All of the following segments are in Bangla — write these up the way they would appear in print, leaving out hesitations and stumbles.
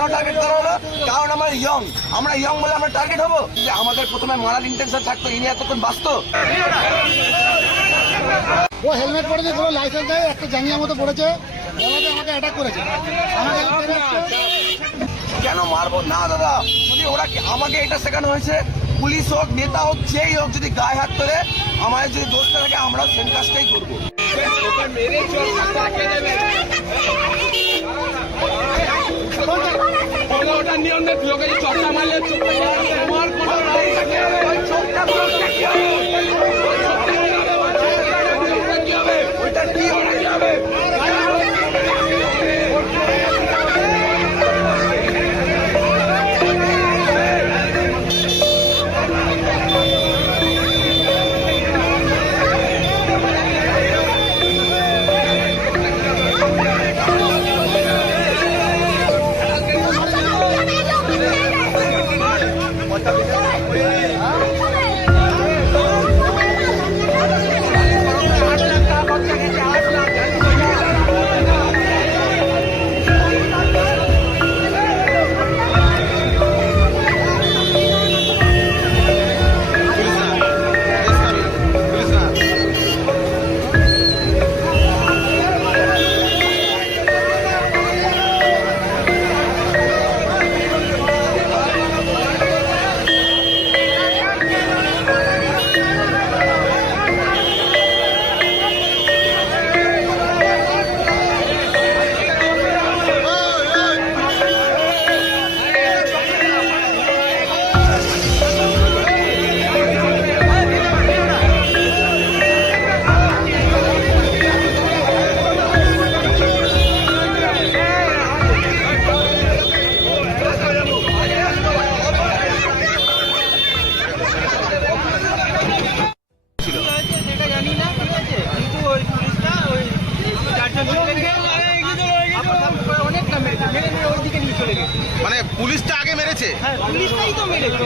কেন টার্গেট করা হলো? কারণ আমরা ইয়ং বলে আমরা টার্গেট হবো? যে আমাদের প্রথমে মারার ইন্টেনশন থাকতো, ইনি এতক্ষণ বাঁচতো। ও হেলমেট পরেছে, পুরো লাইসেন্স দেয়, একটা জাঙ্গিয়া মতো পড়েছে, আমাকে অ্যাটাক করেছে। কেন মারবো না দাদা? যদি ওরা আমাকে এটা শেখানো হয়েছে, পুলিশ হোক, নেতা হোক, যেই হোক, যদি গায়ে হাত তোলে, আমাদের যদি দোষটা থাকে, আমরা সেম কাজটাই করবো। ওটা নিয়ম নেই, লোকে চপটা মারলে তোমার কোনো ওইটা কি হবে? মানে পুলিশটা আগে মেরেছে? হ্যাঁ, পুলিশটাই তো মেরেছে।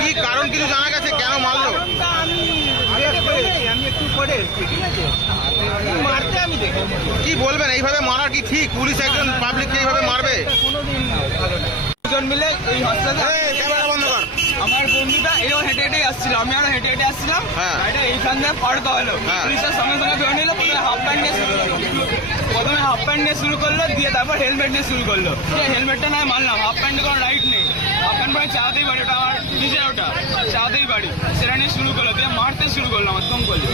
কি কারণ কিছু জানা গেছে কেন মারলো? আমি একটু পরে ঠিক আছে, মারতে আমি দেখি। কি বলবেন, এইভাবে মারা কি ঠিক? পুলিশ একজন পাবলিককে এইভাবে মারবে? কোনোদিন ভালো না। দুজন মিলে এই হসপিটালে ক্যামেরা বন্ধ কর। আমার বন্ধুটা এও হেঁটে হেঁটে আসছিল, আমি আরো হেঁটে হেঁটে আসছিলাম। হ্যাঁ। এটা এইখান থেকে পার হলো, হ্যাঁ। পুলিশের সঙ্গে সঙ্গে বেরো নিল। প্রথমে হাফ প্যান্ট নিয়ে শুরু করলো, দিয়ে তারপর হেলমেট নিয়ে শুরু করলো। হেলমেটটা নয় মানলাম, হাফ প্যান্টে কোনো রাইট নেই। হাফ প্যান্ট পরে চাওয়াতেই বাড়ি, ওটা আমার নিজের, ওটা চাওয়াতেই বাড়ি, সেটা নিয়ে শুরু করলো, দিয়ে মারতে শুরু করলো, আমার কম করলো।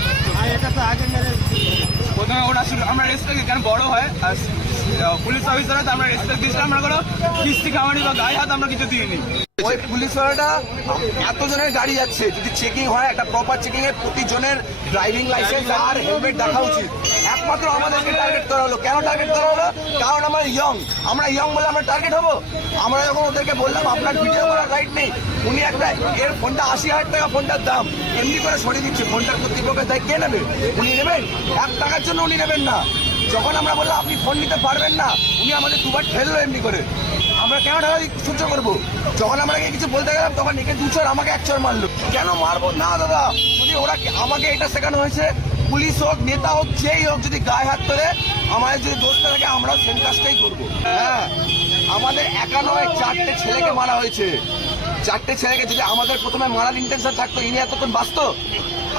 প্রথমে ওরা আমরা রেসপেক্ট দিই, কারণ বড় হয় আর পুলিশ অফিসার হয়, তো আমরা রেসপেক্ট দিয়েছিলাম। আমরা কোনো কিস্তি খাওয়ানি বা গায়ে হাত আমরা কিছু দিইনি। ওই পুলিশওয়ালাটা এতজনের গাড়ি যাচ্ছে, যদি চেকিং হয়, একটা প্রপার চেকিং এ প্রতিজনের ড্রাইভিং লাইসেন্স আর হেলমেট দেখা উচিত। একমাত্র আমাদেরকে টার্গেট করা হলো। কেন টার্গেট করা হলো? কারণ আমরা ইয়ং বলে আমরা টার্গেট হবো? আমরা যখন ওদেরকে বললাম আপনার ভিডিও করার রাইট নেই, উনি একটা এর ফোনটা 80,000 টাকা ফোনটার দাম, এমনি করে সরিয়ে দিচ্ছে। ফোনটার কর্তৃপক্ষের দায় কে নেবে? উনি নেবেন? 1 টাকার জন্য উনি নেবেন না। যখন আমরা বললাম আপনি ফোন নিতে পারবেন না, উনি আমাদের দুবার ঠেললো এমনি করে। আমরা কেন টাকা সহ্য করবো? যখন আমরা কিছু বলতে গেলাম, তখন একে 2 চর, আমাকে 1 চর মারলো। কেন মারবো না দাদা? যদি ওরা আমাকে এটা শেখানো হয়েছে, পুলিশ হোক, নেতা হোক, যেই হোক, যদি গায়ে হাত তোলে, আমাদের যদি দোষটা থাকে, আমরা সেম কাজটাই করবো। হ্যাঁ, আমাদের একা নয়, 4টে ছেলেকে মারা হয়েছে। 4টে ছেলেকে যদি আমাদের প্রথমে মারার ইন্টেনশন থাকতো, ইনি এতক্ষণ বাঁচতো?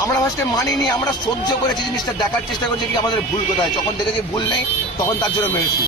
আমরা ফার্স্টে মানিনি, আমরা সহ্য করেছি, জিনিসটা দেখার চেষ্টা করছি কি আমাদের ভুল কোথায়। যখন দেখেছি ভুল নেই, তখন তার জন্য মেরেছি।